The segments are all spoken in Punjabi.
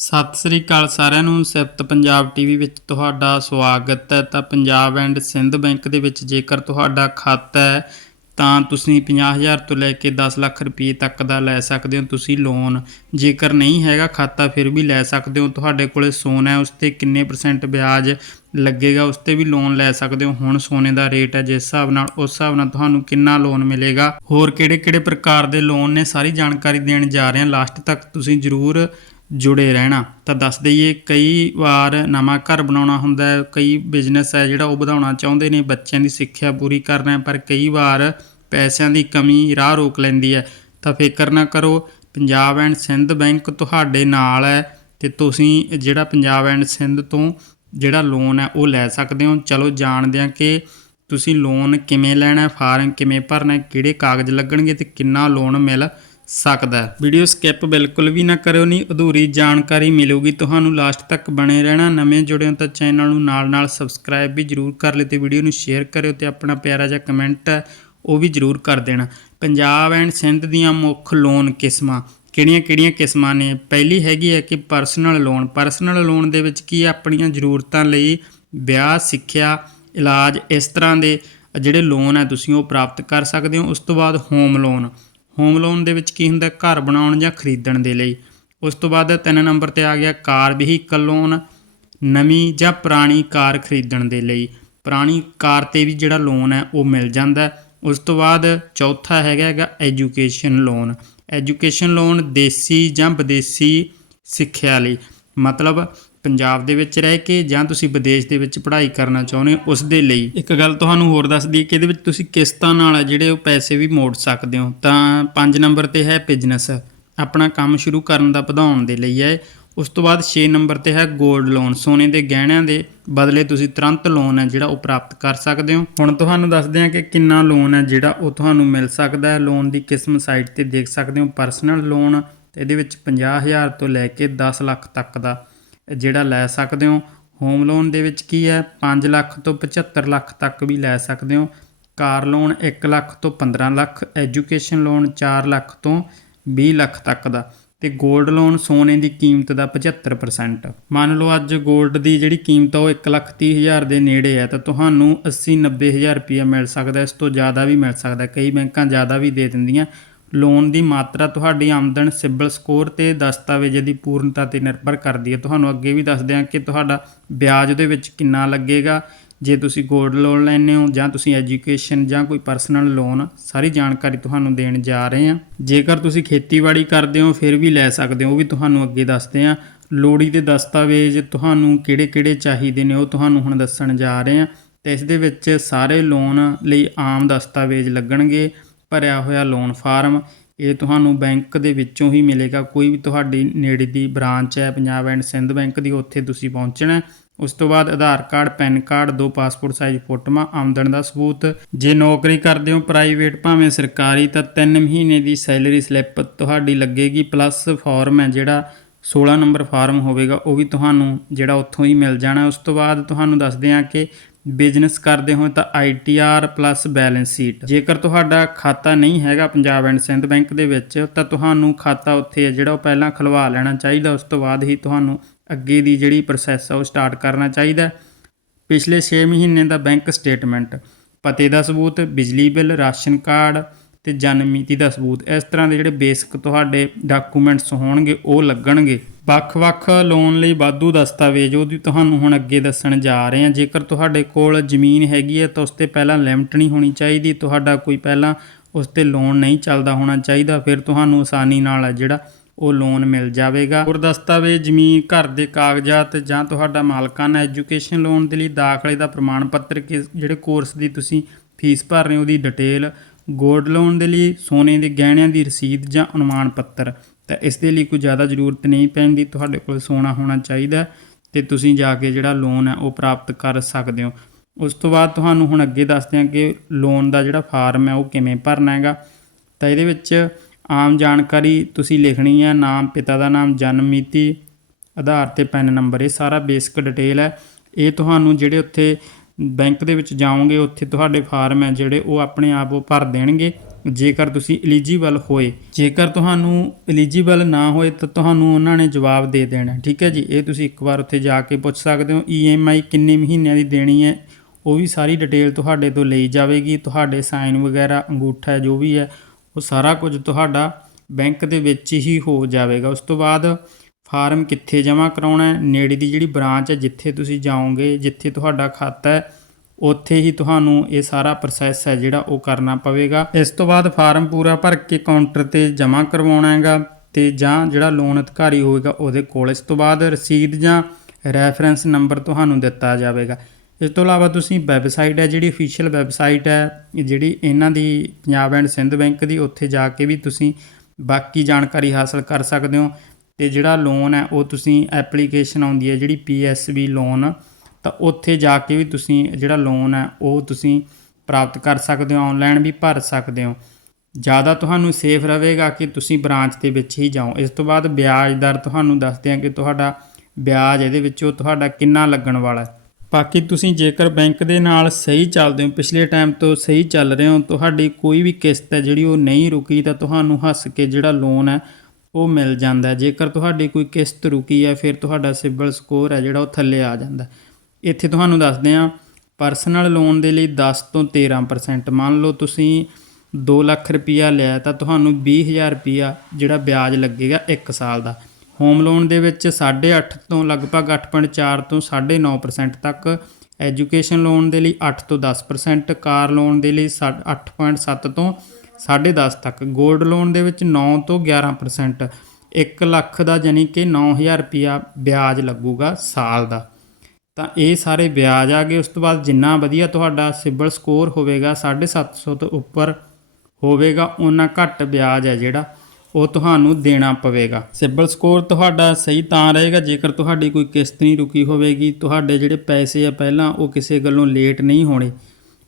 ਸਤਿ ਸ੍ਰੀ ਅਕਾਲ ਸਾਰਿਆਂ ਨੂੰ ਸਿਫਤ ਪੰਜਾਬ ਟੀਵੀ ਵਿੱਚ ਤੁਹਾਡਾ ਸਵਾਗਤ ਹੈ। ਤਾਂ ਪੰਜਾਬ ਐਂਡ ਸਿੰਧ ਬੈਂਕ ਦੇ ਵਿੱਚ ਜੇਕਰ ਤੁਹਾਡਾ ਖਾਤਾ ਹੈ, ਤਾਂ ਤੁਸੀਂ 50000 ਤੋਂ ਲੈ ਕੇ 10 ਲੱਖ ਰੁਪਏ ਤੱਕ ਦਾ ਲੈ ਸਕਦੇ ਹੋ ਤੁਸੀਂ ਲੋਨ ਜੇਕਰ ਨਹੀਂ ਹੈਗਾ ਖਾਤਾ, ਫਿਰ ਵੀ ਲੈ ਸਕਦੇ ਹੋ। ਤੁਹਾਡੇ ਕੋਲੇ ਸੋਨਾ ਹੈ, ਉਸ ਤੇ ਕਿੰਨੇ ਪਰਸੈਂਟ ਵਿਆਜ ਲੱਗੇਗਾ, ਉਸ ਤੇ ਵੀ ਲੋਨ ਲੈ ਸਕਦੇ ਹੋ। ਹੁਣ ਸੋਨੇ ਦਾ ਰੇਟ ਹੈ, ਜਿਸ ਹਿਸਾਬ ਨਾਲ, ਉਸ ਹਿਸਾਬ ਨਾਲ ਤੁਹਾਨੂੰ ਕਿੰਨਾ ਲੋਨ ਮਿਲੇਗਾ। ਹੋਰ ਕਿਹੜੇ-ਕਿਹੜੇ ਪ੍ਰਕਾਰ ਦੇ ਲੋਨ ਨੇ, ਸਾਰੀ ਜਾਣਕਾਰੀ ਦੇਣ ਜਾ ਰਹੇ ਹਾਂ। ਲਾਸਟ ਤੱਕ ਤੁਸੀਂ ਜ਼ਰੂਰ ਜੁੜੇ ਰਹਿਣਾ। ਤਾਂ ਦੱਸ ਦਈਏ, ਕਈ ਵਾਰ ਨਵਾਂ ਘਰ ਬਣਾਉਣਾ ਹੁੰਦਾ ਹੈ, ਕਈ ਬਿਜ਼ਨਸ ਹੈ ਜਿਹੜਾ ਉਹ ਵਧਾਉਣਾ ਚਾਹੁੰਦੇ ਨੇ, ਬੱਚਿਆਂ ਦੀ ਸਿੱਖਿਆ ਪੂਰੀ ਕਰਨਾ ਪਰ ਕਈ ਵਾਰ ਪੈਸਿਆਂ ਦੀ ਕਮੀ ਰਾਹ ਰੋਕ ਲੈਂਦੀ ਹੈ। ਤਾਂ ਫਿਕਰ ਨਾ ਕਰੋ, ਪੰਜਾਬ ਐਂਡ ਸਿੰਧ ਬੈਂਕ ਤੁਹਾਡੇ ਨਾਲ ਹੈ ਤੇ ਤੁਸੀਂ ਜਿਹੜਾ ਪੰਜਾਬ ਐਂਡ ਸਿੰਧ ਤੋਂ ਜਿਹੜਾ ਲੋਨ ਹੈ, ਉਹ ਲੈ ਸਕਦੇ ਹੋ। ਚਲੋ ਜਾਣਦੇ ਹਾਂ ਕਿ ਤੁਸੀਂ ਲੋਨ ਕਿਵੇਂ ਲੈਣਾ ਹੈ ਫਾਰਮ ਕਿਵੇਂ ਭਰਨਾ ਹੈ, ਕਿਹੜੇ ਕਾਗਜ਼ ਲੱਗਣਗੇ ਤੇ ਕਿੰਨਾ ਲੋਨ ਮਿਲ ਸਕਦਾ ਵੀਡੀਓ ਸਕਿਪ ਬਿਲਕੁਲ ਵੀ ਨਾ ਕਰਿਓ ਨਹੀਂ ਅਧੂਰੀ ਜਾਣਕਾਰੀ ਮਿਲੂਗੀ। ਤੁਹਾਨੂੰ ਲਾਸਟ ਤੱਕ ਬਣੇ ਰਹਿਣਾ। ਨਵੇਂ ਜੁੜਿਓ ਤਾਂ ਚੈਨਲ ਨੂੰ ਨਾਲ-ਨਾਲ ਸਬਸਕ੍ਰਾਈਬ ਵੀ ਜਰੂਰ ਕਰ ਲਿਓ ਤੇ ਵੀਡੀਓ ਨੂੰ ਸ਼ੇਅਰ ਕਰਿਓ ਤੇ ਆਪਣਾ ਪਿਆਰਾ ਜਿਹਾ ਕਮੈਂਟ ਹੈ ਉਹ ਵੀ ਜਰੂਰ ਕਰ ਦੇਣਾ। ਪੰਜਾਬ ਐਂਡ ਸਿੰਧ ਦੀਆਂ ਮੁੱਖ ਲੋਨ ਕਿਸਮਾਂ। ਕਿਹੜੀਆਂ-ਕਿਹੜੀਆਂ ਕਿਸਮਾਂ ਨੇ? ਪਹਿਲੀ ਹੈਗੀ ਹੈ ਕਿ ਪਰਸਨਲ ਲੋਨ। ਪਰਸਨਲ ਲੋਨ ਦੇ ਵਿੱਚ ਕੀ ਹੈ, ਆਪਣੀਆਂ ਜ਼ਰੂਰਤਾਂ ਲਈ ਵਿਆਹ ਸਿੱਖਿਆ ਇਲਾਜ ਇਸ ਤਰ੍ਹਾਂ ਦੇ ਜਿਹੜੇ ਲੋਨ ਹੈ ਤੁਸੀਂ ਉਹ ਪ੍ਰਾਪਤ ਕਰ ਸਕਦੇ ਹੋ। ਉਸ ਤੋਂ ਬਾਅਦ ਹੋਮ ਲੋਨ। ਹੋਮ ਲੋਨ ਦੇ ਵਿੱਚ ਕੀ ਹੁੰਦਾ? ਘਰ ਬਣਾਉਣ ਜਾਂ ਖਰੀਦਣ ਦੇ ਲਈ। ਉਸ ਤੋਂ ਬਾਅਦ ਤਿੰਨ ਨੰਬਰ ਤੇ ਆ ਗਿਆ ਕਾਰ ਵਹੀਕਲ ਲੋਨ, ਨਵੀਂ ਜਾਂ ਪੁਰਾਣੀ ਕਾਰ ਖਰੀਦਣ ਦੇ ਲਈ। ਪੁਰਾਣੀ ਕਾਰ ਤੇ ਵੀ ਜਿਹੜਾ ਲੋਨ ਹੈ, ਉਹ ਮਿਲ ਜਾਂਦਾ ਉਸ ਤੋਂ ਬਾਅਦ ਚੌਥਾ ਹੈਗਾ ਹੈਗਾ ਐਜੂਕੇਸ਼ਨ ਲੋਨ। ਐਜੂਕੇਸ਼ਨ ਲੋਨ ਦੇਸੀ ਜਾਂ ਵਿਦੇਸੀ ਸਿੱਖਿਆ ਲਈ। ਮਤਲਬ ਪੰਜਾਬ ਦੇ ਵਿੱਚ ਰਹਿ ਕੇ ਜਾਂ ਤੁਸੀਂ ਵਿਦੇਸ਼ ਦੇ ਵਿੱਚ ਪੜ੍ਹਾਈ ਕਰਨਾ ਚਾਹੁੰਦੇ ਹੋ, ਉਸ ਦੇ ਲਈ। ਇੱਕ ਗੱਲ ਤੁਹਾਨੂੰ ਹੋਰ ਦੱਸ ਦਈਏ ਕਿ ਇਹਦੇ ਵਿੱਚ ਤੁਸੀਂ ਕਿਸ਼ਤਾਂ ਨਾਲ ਜਿਹੜੇ ਉਹ ਪੈਸੇ ਵੀ ਮੋੜ ਸਕਦੇ ਹੋ। ਤਾਂ 5 ਨੰਬਰ ਤੇ ਹੈ ਬਿਜ਼ਨਸ। ਆਪਣਾ ਕੰਮ ਸ਼ੁਰੂ ਕਰਨ ਦਾ ਵਧਾਉਣ ਦੇ ਲਈ ਹੈ। ਉਸ ਤੋਂ ਬਾਅਦ 6 ਨੰਬਰ ਤੇ ਹੈ 골ਡ ਲੋਨ। ਸੋਨੇ ਦੇ ਗਹਿਣਿਆਂ ਦੇ ਬਦਲੇ ਤੁਸੀਂ ਤੁਰੰਤ ਲੋਨ ਹੈ ਜਿਹੜਾ ਉਹ ਪ੍ਰਾਪਤ ਕਰ ਸਕਦੇ ਹੋ। ਹੁਣ ਤੁਹਾਨੂੰ ਦੱਸਦੇ ਹਾਂ ਕਿ ਕਿੰਨਾ ਲੋਨ ਹੈ ਜਿਹੜਾ ਉਹ ਤੁਹਾਨੂੰ ਮਿਲ ਸਕਦਾ ਹੈ। ਲੋਨ ਦੀ ਕਿਸਮ ਸਾਈਟ ਤੇ ਦੇਖ ਸਕਦੇ ਹੋ। ਪਰਸਨਲ ਲੋਨ ਇਹਦੇ ਵਿੱਚ 50000 ਤੋਂ ਲੈ ਕੇ 10 ਲੱਖ ਤੱਕ ਦਾ ਜਿਹੜਾ ਲੈ ਸਕਦੇ ਹੋ। ਹੋਮ ਲੋਨ ਦੇ ਵਿੱਚ ਕੀ ਹੈ? 5 ਲੱਖ ਤੋਂ 75 ਲੱਖ ਤੱਕ ਵੀ ਲੈ ਸਕਦੇ ਹੋ। ਕਾਰ ਲੋਨ 1 ਲੱਖ ਤੋਂ 15 ਲੱਖ ਐਜੂਕੇਸ਼ਨ ਲੋਨ 4 ਲੱਖ ਤੋਂ 20 ਲੱਖ ਤੱਕ ਦਾ ਤੇ 골ਡ ਲੋਨ ਸੋਨੇ ਦੀ ਕੀਮਤ ਦਾ 75% ਮੰਨ ਲਓ ਅੱਜ 골ਡ ਦੀ ਜਿਹੜੀ ਕੀਮਤ ਆ ਉਹ 1 ਲੱਖ 30 ਹਜ਼ਾਰ ਦੇ ਨੇੜੇ ਹੈ, ਤਾਂ ਤੁਹਾਨੂੰ 80 90 ਹਜ਼ਾਰ ਰੁਪਇਆ ਮਿਲ ਸਕਦਾ ਇਸ ਤੋਂ ਜ਼ਿਆਦਾ ਵੀ ਮਿਲ ਸਕਦਾ ਕਈ ਬੈਂਕਾਂ ਜ਼ਿਆਦਾ ਵੀ ਦੇ ਦਿੰਦੀਆਂ। ਲੋਨ ਦੀ ਮਾਤਰਾ ਤੁਹਾਡੀ ਆਮਦਨ ਸਿਬਲ ਸਕੋਰ ਤੇ ਦਸਤਾਵੇਜ਼ ਦੀ ਪੂਰਨਤਾ ਤੇ ਨਿਰਭਰ ਕਰਦੀ ਹੈ। ਤੁਹਾਨੂੰ ਅੱਗੇ ਵੀ ਦੱਸਦੇ ਹਾਂ ਕਿ ਤੁਹਾਡਾ ਵਿਆਜ ਉਹਦੇ ਵਿੱਚ ਕਿੰਨਾ ਲੱਗੇਗਾ। ਜੇ ਤੁਸੀਂ ਗੋਲਡ ਲੋਨ ਲੈਂਦੇ ਹੋ ਜਾਂ ਤੁਸੀਂ ਐਜੂਕੇਸ਼ਨ ਜਾਂ ਕੋਈ ਪਰਸਨਲ ਲੋਨ, ਸਾਰੀ ਜਾਣਕਾਰੀ ਤੁਹਾਨੂੰ ਦੇਣ ਜਾ ਰਹੇ ਹਾਂ। ਜੇਕਰ ਤੁਸੀਂ ਖੇਤੀਬਾੜੀ ਕਰਦੇ ਹੋ, ਫਿਰ ਵੀ ਲੈ ਸਕਦੇ ਹੋ, ਉਹ ਵੀ ਤੁਹਾਨੂੰ ਅੱਗੇ ਦੱਸਦੇ ਹਾਂ। ਲੋੜੀ ਦੇ ਦਸਤਾਵੇਜ਼ ਤੁਹਾਨੂੰ ਕਿਹੜੇ-ਕਿਹੜੇ ਚਾਹੀਦੇ ਨੇ, ਉਹ ਤੁਹਾਨੂੰ ਹੁਣ ਦੱਸਣ ਜਾ ਰਹੇ ਹਾਂ। ਤੇ ਇਸ ਦੇ ਵਿੱਚ ਸਾਰੇ ਲੋਨ ਲਈ ਆਮ ਦਸਤਾਵੇਜ਼ ਲੱਗਣਗੇ। ਭਰਿਆ ਹੋਇਆ ਲੋਨ ਫਾਰਮ ਇਹ ਤੁਹਾਨੂੰ ਬੈਂਕ ਦੇ ਵਿੱਚੋਂ ਹੀ ਮਿਲੇਗਾ। ਕੋਈ ਵੀ ਤੁਹਾਡੀ ਨੇੜੇ ਦੀ ਬ੍ਰਾਂਚ ਹੈ, ਪੰਜਾਬ ਐਂਡ ਸਿੰਧ ਬੈਂਕ ਦੀ, ਉੱਥੇ ਤੁਸੀਂ ਪਹੁੰਚਣਾ ਉਸ ਤੋਂ ਬਾਅਦ ਆਧਾਰ ਕਾਰਡ, ਪੈਨ ਕਾਰਡ, ਦੋ ਪਾਸਪੋਰਟ ਸਾਈਜ਼ ਫੋਟੋਆਂ, ਆਮਦਨ ਦਾ ਸਬੂਤ। ਜੇ ਨੌਕਰੀ ਕਰਦੇ ਹੋ ਪ੍ਰਾਈਵੇਟ ਭਾਵੇਂ ਸਰਕਾਰੀ, ਤਾਂ 3 ਮਹੀਨੇ ਦੀ ਸੈਲਰੀ ਸਲਿੱਪ ਤੁਹਾਡੀ ਲੱਗੇਗੀ। ਪਲੱਸ ਫਾਰਮ ਹੈ ਜਿਹੜਾ 16 ਨੰਬਰ ਫਾਰਮ ਹੋਵੇਗਾ, ਉਹ ਵੀ ਤੁਹਾਨੂੰ ਜਿਹੜਾ ਉੱਥੋਂ ਹੀ ਮਿਲ ਜਾਣਾ ਉਸ ਤੋਂ ਬਾਅਦ ਤੁਹਾਨੂੰ ਦੱਸਦੇ ਹਾਂ ਕਿ ਬਿਜ਼ਨਸ ਕਰਦੇ ਹੋ ਤਾਂ ਆਈਟੀਆਰ ਪਲੱਸ ਬੈਲੈਂਸ ਸ਼ੀਟ ਜੇਕਰ ਤੁਹਾਡਾ ਖਾਤਾ ਨਹੀਂ ਹੈਗਾ ਪੰਜਾਬ ਐਂਡ ਸਿੰਧ ਬੈਂਕ ਦੇ ਵਿੱਚ, ਤਾਂ ਤੁਹਾਨੂੰ ਖਾਤਾ ਉੱਥੇ ਹੈ ਜਿਹੜਾ ਉਹ ਪਹਿਲਾਂ ਖੁਲਵਾ ਲੈਣਾ ਚਾਹੀਦਾ। ਉਸ ਤੋਂ ਬਾਅਦ ਹੀ ਤੁਹਾਨੂੰ ਅੱਗੇ ਦੀ ਜਿਹੜੀ ਪ੍ਰੋਸੈਸ ਆ ਉਹ ਸਟਾਰਟ ਕਰਨਾ ਚਾਹੀਦਾ ਪਿਛਲੇ 6 ਮਹੀਨੇ ਦਾ ਬੈਂਕ ਸਟੇਟਮੈਂਟ ਪਤੇ ਦਾ ਸਬੂਤ, ਬਿਜਲੀ ਬਿੱਲ, ਰਾਸ਼ਨ ਕਾਰਡ ਤੇ ਜਨਮ ਮਿਤੀ ਦਾ ਸਬੂਤ। ਇਸ ਤਰ੍ਹਾਂ ਦੇ ਜਿਹੜੇ ਬੇਸਿਕ ਤੁਹਾਡੇ ਡਾਕੂਮੈਂਟਸ ਹੋਣਗੇ, ਉਹ ਲੱਗਣਗੇ। ਵੱਖ-ਵੱਖ ਲੋਨ ਲਈ ਵਾਧੂ ਦਸਤਾਵੇਜ਼ ਉਹਦੀ ਤੁਹਾਨੂੰ ਹੁਣ ਅੱਗੇ ਦੱਸਣ ਜਾ ਰਹੇ ਹਾਂ। ਜੇਕਰ ਤੁਹਾਡੇ ਕੋਲ ਜ਼ਮੀਨ ਹੈਗੀ ਹੈ, ਤਾਂ ਉਸ ਤੇ ਪਹਿਲਾਂ ਲਿਮਟ ਨਹੀਂ ਹੋਣੀ ਚਾਹੀਦੀ। ਤੁਹਾਡਾ ਕੋਈ ਪਹਿਲਾਂ ਉਸ ਤੇ ਲੋਨ ਨਹੀਂ ਚੱਲਦਾ ਹੋਣਾ ਚਾਹੀਦਾ। ਫਿਰ ਤੁਹਾਨੂੰ ਆਸਾਨੀ ਨਾਲ ਹੈ ਜਿਹੜਾ ਉਹ ਲੋਨ ਮਿਲ ਜਾਵੇਗਾ। ਹੋਰ ਦਸਤਾਵੇਜ਼, ਜ਼ਮੀਨ, ਘਰ ਦੇ ਕਾਗਜ਼ਾਤ ਜਾਂ ਤੁਹਾਡਾ ਮਾਲਕਾਨਾ ਐਜੂਕੇਸ਼ਨ ਲੋਨ ਦੇ ਲਈ ਦਾਖਲੇ ਦਾ ਪ੍ਰਮਾਣ ਪੱਤਰ ਕਿ ਜਿਹੜੇ ਕੋਰਸ ਦੀ ਤੁਸੀਂ ਫੀਸ ਭਰ ਰਹੇ ਹੋ, ਉਹਦੀ ਡਿਟੇਲ ਗੋਲਡ ਲੋਨ ਦੇ ਲਈ, ਸੋਨੇ ਦੇ ਗਹਿਣਿਆਂ ਦੀ ਰਸੀਦ ਜਾਂ ਅਨੁਮਾਨ ਪੱਤਰ। ਤਾਂ ਇਸ ਦੇ ਲਈ ਕੋਈ ਜ਼ਿਆਦਾ ਜ਼ਰੂਰਤ ਨਹੀਂ ਪੈਂਦੀ, ਤੁਹਾਡੇ ਕੋਲ ਸੋਨਾ ਹੋਣਾ ਚਾਹੀਦਾ ਤੇ ਤੁਸੀਂ ਜਾ ਕੇ ਜਿਹੜਾ ਲੋਨ ਹੈ ਉਹ ਪ੍ਰਾਪਤ ਕਰ ਸਕਦੇ ਹੋ। ਉਸ ਤੋਂ ਬਾਅਦ ਤੁਹਾਨੂੰ ਹੁਣ ਅੱਗੇ ਦੱਸਦੇ ਹਾਂ ਕਿ ਲੋਨ ਦਾ ਜਿਹੜਾ ਫਾਰਮ ਹੈ ਉਹ ਕਿਵੇਂ ਭਰਨਾ ਹੈਗਾ। ਤਾਂ ਇਹਦੇ ਵਿੱਚ ਆਮ ਜਾਣਕਾਰੀ ਤੁਸੀਂ ਲਿਖਣੀ ਹੈ, ਨਾਮ, ਪਿਤਾ ਦਾ ਨਾਮ, ਜਨਮ ਮਿਤੀ, ਆਧਾਰ ਤੇ ਪੈਨ ਨੰਬਰ, ਇਹ ਸਾਰਾ ਬੇਸਿਕ ਡਿਟੇਲ ਹੈ। ਇਹ ਤੁਹਾਨੂੰ ਜਿਹੜੇ ਉੱਥੇ ਬੈਂਕ ਦੇ ਵਿੱਚ ਜਾਓਗੇ, ਉੱਥੇ ਤੁਹਾਡੇ ਫਾਰਮ ਹੈ ਜਿਹੜੇ ਉਹ ਆਪਣੇ ਆਪ ਉਹ ਭਰ ਦੇਣਗੇ। ਜੇਕਰ ਤੁਸੀਂ ਐਲੀਜੀਬਲ ਹੋਏ। ਜੇਕਰ ਤੁਹਾਨੂੰ ਐਲੀਜੀਬਲ ਨਾ ਹੋਏ ਤਾਂ ਤੁਹਾਨੂੰ ਉਹਨਾਂ ਨੇ ਜਵਾਬ ਦੇ ਦੇਣਾ, ਠੀਕ ਹੈ ਜੀ? ਇਹ ਤੁਸੀਂ ਇੱਕ ਵਾਰ ਉੱਥੇ ਜਾ ਕੇ ਪੁੱਛ ਸਕਦੇ ਹੋ। ਈਐਮਆਈ ਕਿੰਨੇ ਮਹੀਨਿਆਂ ਦੀ ਦੇਣੀ ਹੈ, ਉਹ ਵੀ ਸਾਰੀ ਡਿਟੇਲ ਤੁਹਾਡੇ ਤੋਂ ਲਈ ਜਾਵੇਗੀ। ਤੁਹਾਡੇ ਸਾਈਨ ਵਗੈਰਾ, ਅੰਗੂਠਾ ਜੋ ਵੀ ਹੈ, ਉਹ ਸਾਰਾ ਕੁਝ ਤੁਹਾਡਾ ਬੈਂਕ ਦੇ ਵਿੱਚ ਹੀ ਹੋ ਜਾਵੇਗਾ। ਉਸ ਤੋਂ ਬਾਅਦ ਫਾਰਮ ਕਿੱਥੇ ਜਮ੍ਹਾਂ ਕਰਾਉਣਾ ਹੈ, ਨੇੜੇ ਦੀ ਜਿਹੜੀ ਬ੍ਰਾਂਚ ਹੈ, ਜਿੱਥੇ ਤੁਸੀਂ ਜਾਓਗੇ, ਜਿੱਥੇ ਤੁਹਾਡਾ ਖਾਤਾ ਹੈ, ਉੱਥੇ ਹੀ ਤੁਹਾਨੂੰ ਇਹ ਸਾਰਾ ਪ੍ਰੋਸੈਸ ਹੈ ਜਿਹੜਾ ਉਹ ਕਰਨਾ ਪਵੇਗਾ। ਇਸ ਤੋਂ ਬਾਅਦ ਫਾਰਮ ਪੂਰਾ ਭਰ ਕੇ ਕਾਊਂਟਰ ਤੇ ਜਮ੍ਹਾਂ ਕਰਵਾਉਣਾ ਹੈਗਾ ਤੇ ਜਾਂ ਜਿਹੜਾ ਲੋਨ ਅਧਿਕਾਰੀ ਹੋਵੇਗਾ, ਉਹਦੇ ਕੋਲ ਇਸ ਤੋਂ ਬਾਅਦ ਰਸੀਦ ਜਾਂ ਰੈਫਰੈਂਸ ਨੰਬਰ ਤੁਹਾਨੂੰ ਦਿੱਤਾ ਜਾਵੇਗਾ। ਇਸ ਤੋਂ ਇਲਾਵਾ ਤੁਸੀਂ ਵੈਬਸਾਈਟ ਹੈ, ਜਿਹੜੀ ਅਫੀਸ਼ੀਅਲ ਵੈਬਸਾਈਟ ਹੈ, ਜਿਹੜੀ ਇਹਨਾਂ ਦੀ ਪੰਜਾਬ ਐਂਡ ਸਿੰਧ ਬੈਂਕ ਦੀ, ਉੱਥੇ ਜਾ ਕੇ ਵੀ ਤੁਸੀਂ ਬਾਕੀ ਜਾਣਕਾਰੀ ਹਾਸਲ ਕਰ ਸਕਦੇ ਹੋ। ਤੇ ਜਿਹੜਾ ਲੋਨ ਹੈ, ਉਹ ਤੁਸੀਂ ਐਪਲੀਕੇਸ਼ਨ ਆਉਂਦੀ ਹੈ ਜਿਹੜੀ ਪੀਐਸਬੀ ਲੋਨ ਤਾਂ ਉੱਥੇ ਜਾ ਕੇ ਵੀ ਤੁਸੀਂ ਜਿਹੜਾ ਲੋਨ ਹੈ, ਉਹ ਤੁਸੀਂ ਪ੍ਰਾਪਤ ਕਰ ਸਕਦੇ ਹੋ ਆਨਲਾਈਨ ਵੀ ਭਰ ਸਕਦੇ ਹੋ। ਜ਼ਿਆਦਾ ਤੁਹਾਨੂੰ ਸੇਫ ਰਹੇਗਾ ਕਿ ਤੁਸੀਂ ਬ੍ਰਾਂਚ ਦੇ ਵਿੱਚ ਹੀ ਜਾਓ। ਇਸ ਤੋਂ ਬਾਅਦ ਵਿਆਜ ਦਰ ਤੁਹਾਨੂੰ ਦੱਸਦੇ ਹਾਂ ਕਿ ਤੁਹਾਡਾ ਵਿਆਜ ਇਹਦੇ ਵਿੱਚੋਂ ਤੁਹਾਡਾ ਕਿੰਨਾ ਲੱਗਣ ਵਾਲਾ ਹੈ। ਬਾਕੀ ਤੁਸੀਂ ਜੇਕਰ ਬੈਂਕ ਦੇ ਨਾਲ ਸਹੀ ਚੱਲਦੇ ਹੋ, ਪਿਛਲੇ ਟਾਈਮ ਤੋਂ ਸਹੀ ਚੱਲ ਰਹੇ ਹੋ, ਤੁਹਾਡੀ ਕੋਈ ਵੀ ਕਿਸ਼ਤ ਹੈ ਜਿਹੜੀ ਉਹ ਨਹੀਂ ਰੁਕੀ, ਤਾਂ ਤੁਹਾਨੂੰ ਹੱਸ ਕੇ ਜਿਹੜਾ ਲੋਨ ਹੈ ਉਹ ਮਿਲ ਜਾਂਦਾ ਜੇਕਰ ਤੁਹਾਡੀ ਕੋਈ ਕਿਸ਼ਤ ਰੁਕੀ ਹੈ, ਫਿਰ ਤੁਹਾਡਾ ਸਿਬਲ ਸਕੋਰ ਹੈ ਜਿਹੜਾ ਉਹ ਥੱਲੇ ਆ ਜਾਂਦਾ ਇੱਥੇ ਤੁਹਾਨੂੰ ਦੱਸਦੇ ਹਾਂ, ਪਰਸਨਲ ਲੋਨ ਦੇ ਲਈ 10 ਤੋਂ 13% ਮੰਨ ਲਓ ਤੁਸੀਂ 2 ਲੱਖ ਰੁਪਈਆ ਲਿਆ ਤਾਂ ਤੁਹਾਨੂੰ 20000 ਰੁਪਈਆ ਜਿਹੜਾ ਵਿਆਜ ਲੱਗੇਗਾ 1 ਸਾਲ ਦਾ। ਹੋਮ ਲੋਨ ਦੇ ਵਿੱਚ 8.5 ਤੋਂ ਲਗਭਗ 8.4 ਤੋਂ 9.5% ਤੱਕ। ਐਜੂਕੇਸ਼ਨ ਲੋਨ ਦੇ ਲਈ 8 ਤੋਂ 10% ਕਾਰ ਲੋਨ ਦੇ ਲਈ ਸਾ- 8.7 ਤੋਂ 10.5 ਤੱਕ। 골ਡ ਲੋਨ ਦੇ ਵਿੱਚ 9 ਤੋਂ 11% 1 ਲੱਖ ਦਾ ਯਾਨੀ ਕਿ 9000 ਰੁਪਿਆ ਵਿਆਜ ਲੱਗੂਗਾ ਸਾਲ ਦਾ। ਤਾਂ ਇਹ ਸਾਰੇ ਵਿਆਜ ਆ ਗਏ। ਉਸ ਤੋਂ ਬਾਅਦ ਜਿੰਨਾ ਵਧੀਆ ਤੁਹਾਡਾ ਸਿਬਲ ਸਕੋਰ ਹੋਵੇਗਾ 750 ਤੋਂ ਉੱਪਰ ਹੋਵੇਗਾ ਉਹਨਾਂ ਘੱਟ ਵਿਆਜ ਹੈ ਜਿਹੜਾ ਉਹ ਤੁਹਾਨੂੰ ਦੇਣਾ ਪਵੇਗਾ। ਸਿਬਲ ਸਕੋਰ ਤੁਹਾਡਾ ਸਹੀ ਤਾਂ ਰਹੇਗਾ। ਜੇਕਰ ਤੁਹਾਡੀ ਕੋਈ ਕਿਸ਼ਤ ਨਹੀਂ ਰੁਕੀ ਹੋਵੇਗੀ, ਤੁਹਾਡੇ ਜਿਹੜੇ ਪੈਸੇ ਆ ਪਹਿਲਾਂ ਉਹ ਕਿਸੇ ਗੱਲੋਂ ਲੇਟ ਨਹੀਂ ਹੋਣੇ।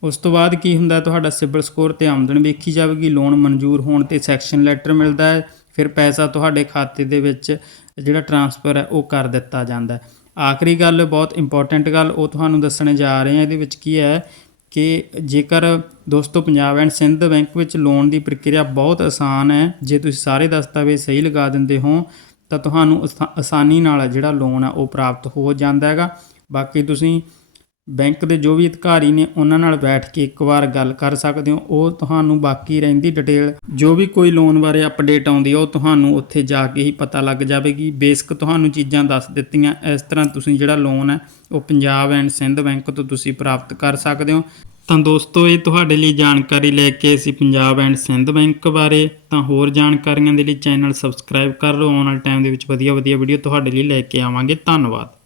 ਉਸ ਤੋਂ ਬਾਅਦ ਕੀ ਹੁੰਦਾ, ਤੁਹਾਡਾ ਸਿਬਲ ਸਕੋਰ ਤੇ ਆਮਦਨ ਵੇਖੀ ਜਾਵੇਗੀ ਲੋਨ ਮਨਜ਼ੂਰ ਹੋਣ ਤੇ ਸੈਕਸ਼ਨ ਲੈਟਰ ਮਿਲਦਾ ਹੈ, ਫਿਰ ਪੈਸਾ ਤੁਹਾਡੇ ਖਾਤੇ ਦੇ ਵਿੱਚ ਜਿਹੜਾ ਟਰਾਂਸਫਰ ਹੈ, ਉਹ ਕਰ ਦਿੱਤਾ ਜਾਂਦਾ ਹੈ। ਆਖਰੀ ਗੱਲ, ਬਹੁਤ ਇੰਪੋਰਟੈਂਟ ਗੱਲ, ਉਹ ਤੁਹਾਨੂੰ ਦੱਸਣ ਜਾ ਰਹੇ ਹਾਂ, ਇਹਦੇ ਵਿੱਚ ਕੀ ਹੈ ਕਿ ਜੇਕਰ ਦੋਸਤੋ, ਪੰਜਾਬ ਐਂਡ ਸਿੰਧ ਬੈਂਕ ਵਿੱਚ ਲੋਨ ਦੀ ਪ੍ਰਕਿਰਿਆ ਬਹੁਤ ਆਸਾਨ ਹੈ, ਜੇ ਤੁਸੀਂ ਸਾਰੇ ਦਸਤਾਵੇਜ਼ ਸਹੀ ਲਗਾ ਦਿੰਦੇ ਹੋ, ਤਾਂ ਤੁਹਾਨੂੰ ਆਸਾ- ਆਸਾਨੀ ਨਾਲ ਜਿਹੜਾ ਲੋਨ ਆ, ਉਹ ਪ੍ਰਾਪਤ ਹੋ ਜਾਂਦਾ ਹੈਗਾ। ਬਾਕੀ ਤੁਸੀਂ ਬੈਂਕ ਦੇ ਜੋ ਵੀ ਅਧਿਕਾਰੀ ਨੇ ਉਹਨਾਂ ਨਾਲ ਬੈਠ ਕੇ ਇੱਕ ਵਾਰ ਗੱਲ ਕਰ ਸਕਦੇ ਹੋ। ਉਹ ਤੁਹਾਨੂੰ ਬਾਕੀ ਰਹਿੰਦੀ ਡਿਟੇਲ, ਜੋ ਵੀ ਕੋਈ ਲੋਨ ਬਾਰੇ ਅਪਡੇਟ ਆਉਂਦੀ ਹੈ ਉਹ ਤੁਹਾਨੂੰ ਉੱਥੇ ਜਾ ਕੇ ਹੀ ਪਤਾ ਲੱਗ ਜਾਵੇਗੀ। ਬੇਸਿਕ ਤੁਹਾਨੂੰ ਚੀਜ਼ਾਂ ਦੱਸ ਦਿੱਤੀਆਂ। ਇਸ ਤਰ੍ਹਾਂ ਤੁਸੀਂ ਜਿਹੜਾ ਲੋਨ ਹੈ, ਉਹ ਪੰਜਾਬ ਐਂਡ ਸਿੰਧ ਬੈਂਕ ਤੋਂ ਤੁਸੀਂ ਪ੍ਰਾਪਤ ਕਰ ਸਕਦੇ ਹੋ। ਤਾਂ ਦੋਸਤੋ, ਇਹ ਤੁਹਾਡੇ ਲਈ ਜਾਣਕਾਰੀ ਲੈ ਕੇ ਅਸੀਂ ਪੰਜਾਬ ਐਂਡ ਸਿੰਧ ਬੈਂਕ ਬਾਰੇ ਤਾਂ ਹੋਰ ਜਾਣਕਾਰੀਆਂ ਦੇ ਲਈ ਚੈਨਲ ਸਬਸਕ੍ਰਾਈਬ ਕਰ ਲਓ। ਆਉਣ ਵਾਲੇ ਟਾਈਮ ਦੇ ਵਿੱਚ ਵਧੀਆ ਵਧੀਆ ਵੀਡੀਓ ਤੁਹਾਡੇ ਲਈ ਲੈ ਕੇ ਆਵਾਂਗੇ। ਧੰਨਵਾਦ।